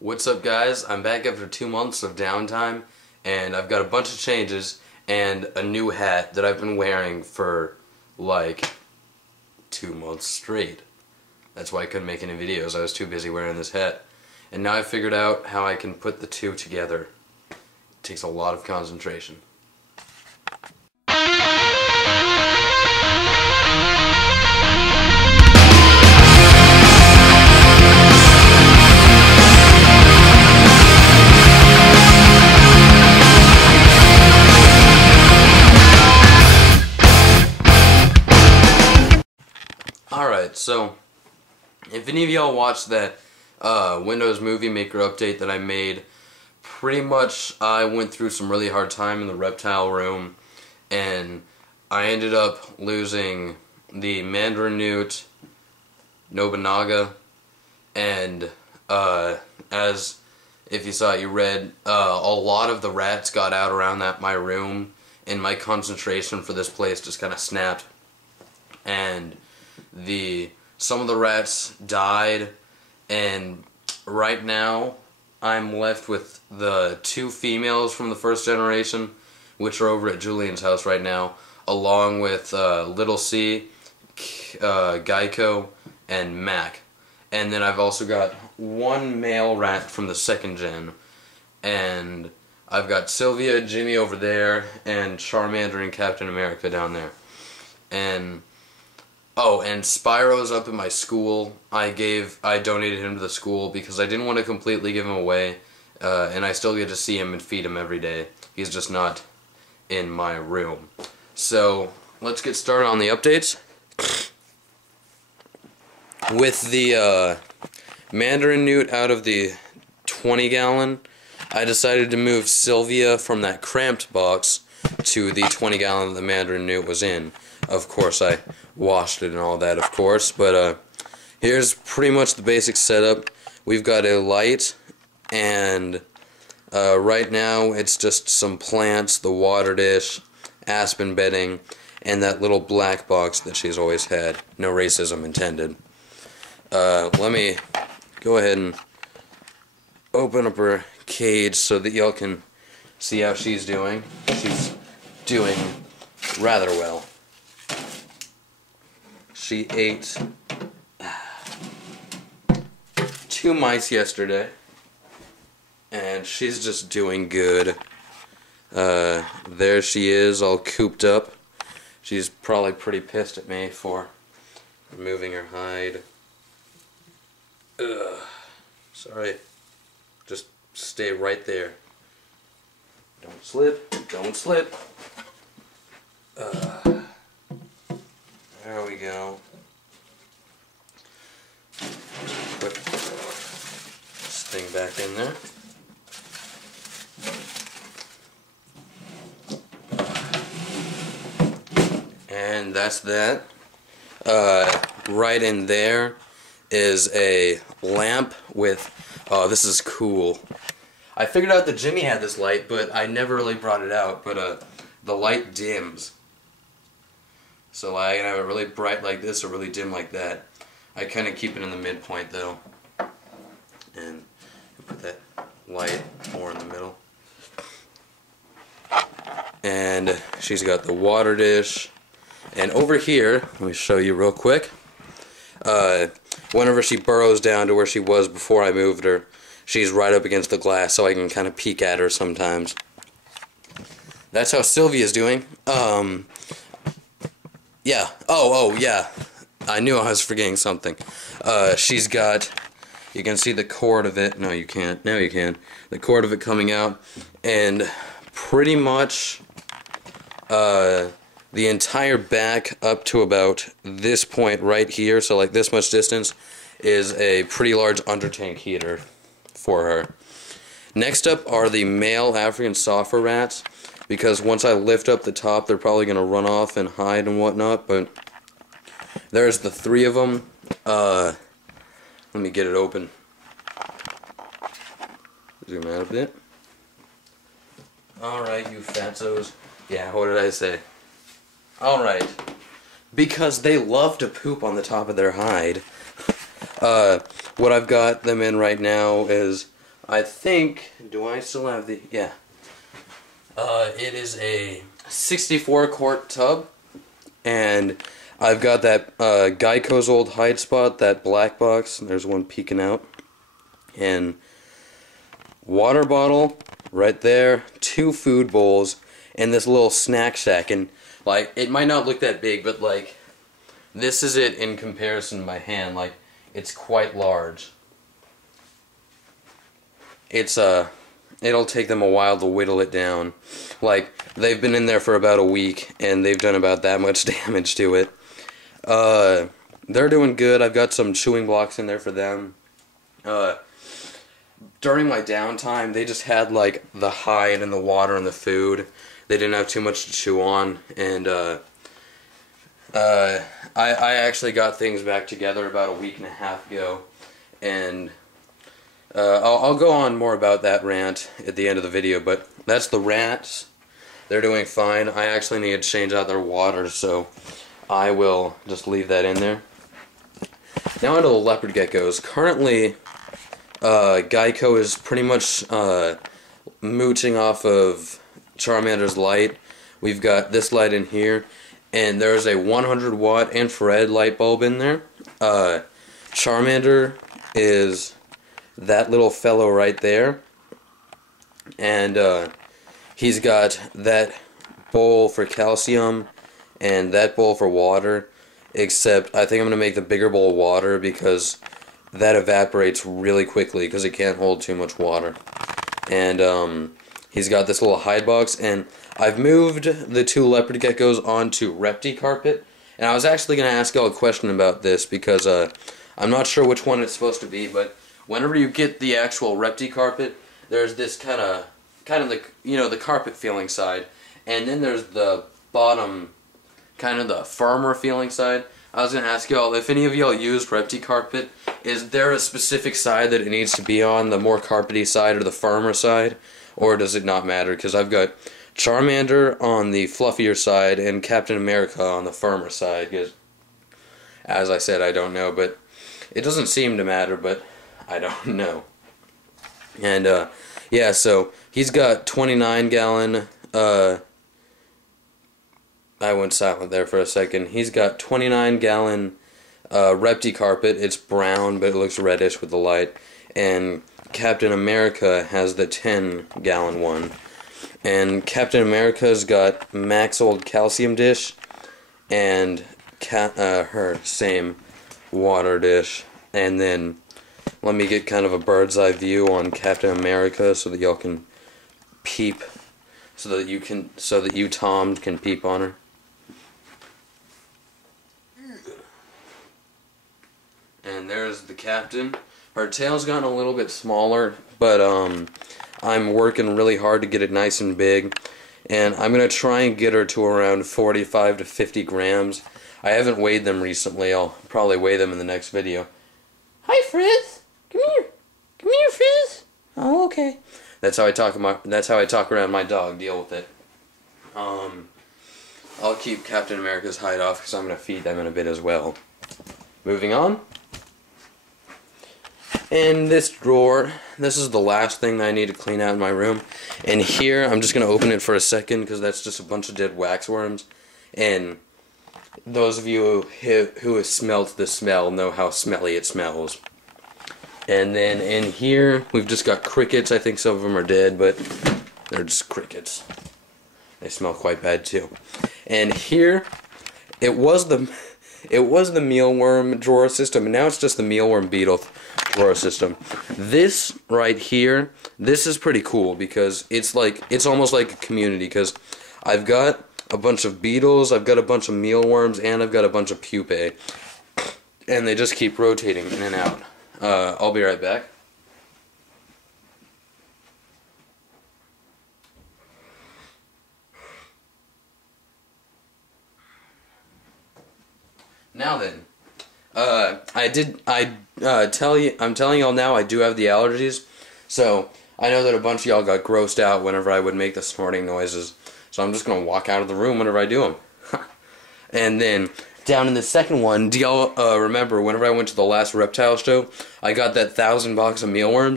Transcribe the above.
What's up, guys? I'm back after 2 months of downtime, and I've got a bunch of changes and a new hat that I've been wearing for like 2 months straight. That's why I couldn't make any videos. I was too busy wearing this hat. And now I figured out how I can put the two together. It takes a lot of concentration. Alright, so if any of y'all watched that Windows Movie Maker update that I made, pretty much I went through some really hard time in the reptile room, and I ended up losing the Mandarin Newt, Nobunaga, and as if you saw it, you read, a lot of the rats got out around my room, and my concentration for this place just kind of snapped, and some of the rats died, and right now I'm left with the 2 females from the first generation, which are over at Julian's house right now, along with Little C, Geico, and Mac. And then I've also got 1 male rat from the 2nd gen, and I've got Sylvia, Jimmy over there, and Charmander and Captain America down there. And oh, and Spyro's up at my school. I donated him to the school because I didn't want to completely give him away, and I still get to see him and feed him every day. He's just not in my room. So, let's get started on the updates. With the Mandarin Newt out of the 20-gallon, I decided to move Sylvia from that cramped box to the 20-gallon the Mandarin Newt was in. Of course, I washed it and all that, of course, but here's pretty much the basic setup. We've got a light, and right now it's just some plants, the water dish, aspen bedding, and that little black box that she's always had. No racism intended. Let me go ahead and open up her cage so that y'all can see how she's doing. She's doing rather well. She ate 2 mice yesterday, and she's just doing good. There she is, all cooped up. She's probably pretty pissed at me for removing her hide. Sorry. Just stay right there. Don't slip. Don't slip. There we go. Put this thing back in there. And that's that. Right in there is a lamp with... Oh, this is cool. I figured out that Jimmy had this light, but I never really brought it out. But the light dims. So I can have it really bright like this or really dim like that. I kind of keep it in the midpoint though. And put that light more in the middle. And she's got the water dish. And over here, let me show you real quick. Whenever she burrows down to where she was before I moved her, she's right up against the glass so I can kind of peek at her sometimes. That's how Sylvia's doing. Yeah. Oh, yeah. I knew I was forgetting something. She's got... You can see the cord of it. No, you can't. Now you can. The cord of it coming out. And pretty much the entire back up to about this point right here, so like this much distance, is a pretty large under-tank heater for her. Next up are the male African software rats. Because once I lift up the top, they're probably going to run off and hide and whatnot, but there's the 3 of them. Let me get it open. Zoom out a bit. Alright, you fatzos. Yeah, what did I say? Alright. Because they love to poop on the top of their hide, What I've got them in right now is I think, do I still have the, yeah. It is a 64 quart tub, and I've got that Geico's old hide spot, that black box, there's one peeking out, and water bottle right there, 2 food bowls, and this little snack shack. And like, it might not look that big, but like, this is it in comparison to my hand. Like, it's quite large. It's it'll take them a while to whittle it down. Like, they've been in there for about a week, and they've done about that much damage to it. They're doing good. I've got some chewing blocks in there for them. During my downtime, they just had like the hide and the water and the food. They didn't have too much to chew on, and I actually got things back together about a week and a half ago, and I'll go on more about that rant at the end of the video, but that's the rants. They're doing fine. I actually need to change out their water, so I will just leave that in there. Now onto the leopard geckos. Currently, Geico is pretty much mooching off of Charmander's light. We've got this light in here, and there's a 100 watt infrared light bulb in there. Charmander is that little fellow right there, and he's got that bowl for calcium and that bowl for water, except I think I'm going to make the bigger bowl water because that evaporates really quickly because it can't hold too much water. And he's got this little hide box, and I've moved the 2 leopard geckos onto Repti carpet, and I was actually going to ask y'all a question about this because I'm not sure which one it's supposed to be, but whenever you get the actual Repti carpet, there's this kind of the, you know, the carpet feeling side, and then there's the bottom, kind of the firmer feeling side. I was going to ask y'all, if any of y'all use Repti carpet, is there a specific side that it needs to be on, the more carpety side or the firmer side, or does it not matter? Because I've got Charmander on the fluffier side and Captain America on the firmer side, because, as I said, I don't know, but it doesn't seem to matter, but I don't know. And, yeah, so he's got 29 gallon, I went silent there for a second. He's got 29 gallon Repti carpet. It's brown, but it looks reddish with the light. And Captain America has the 10 gallon one. And Captain America's got Max old calcium dish and her same water dish. And then let me get kind of a bird's eye view on Captain America so that y'all can peep, so that you Tom can peep on her. And there's the captain. Her tail's gotten a little bit smaller, but I'm working really hard to get it nice and big. And I'm going to try and get her to around 45 to 50 grams. I haven't weighed them recently. I'll probably weigh them in the next video. Hi, Frizz. Come here. Come here, Frizz. Oh, okay. That's how I talk around my dog. Deal with it. I'll keep Captain America's hide off because I'm going to feed them in a bit as well. Moving on. In this drawer, this is the last thing I need to clean out in my room. And here, I'm just going to open it for a second because that's just a bunch of dead waxworms. And those of you who have smelt the smell know how smelly it smells. And then in here, we've just got crickets. I think some of them are dead, but they're just crickets. They smell quite bad too. And here, it was the mealworm drawer system, and now it's just the mealworm beetle drawer system. This right here, this is pretty cool because it's almost like a community, because I've got a bunch of beetles, I've got a bunch of mealworms, and I've got a bunch of pupae, and they just keep rotating in and out. I'll be right back. Now then, I'm telling y'all now I do have the allergies, so I know that a bunch of y'all got grossed out whenever I would make the snorting noises, so I'm just gonna walk out of the room whenever I do them. And then, down in the second one, do y'all remember whenever I went to the last reptile show, I got that 1,000 box of mealworms?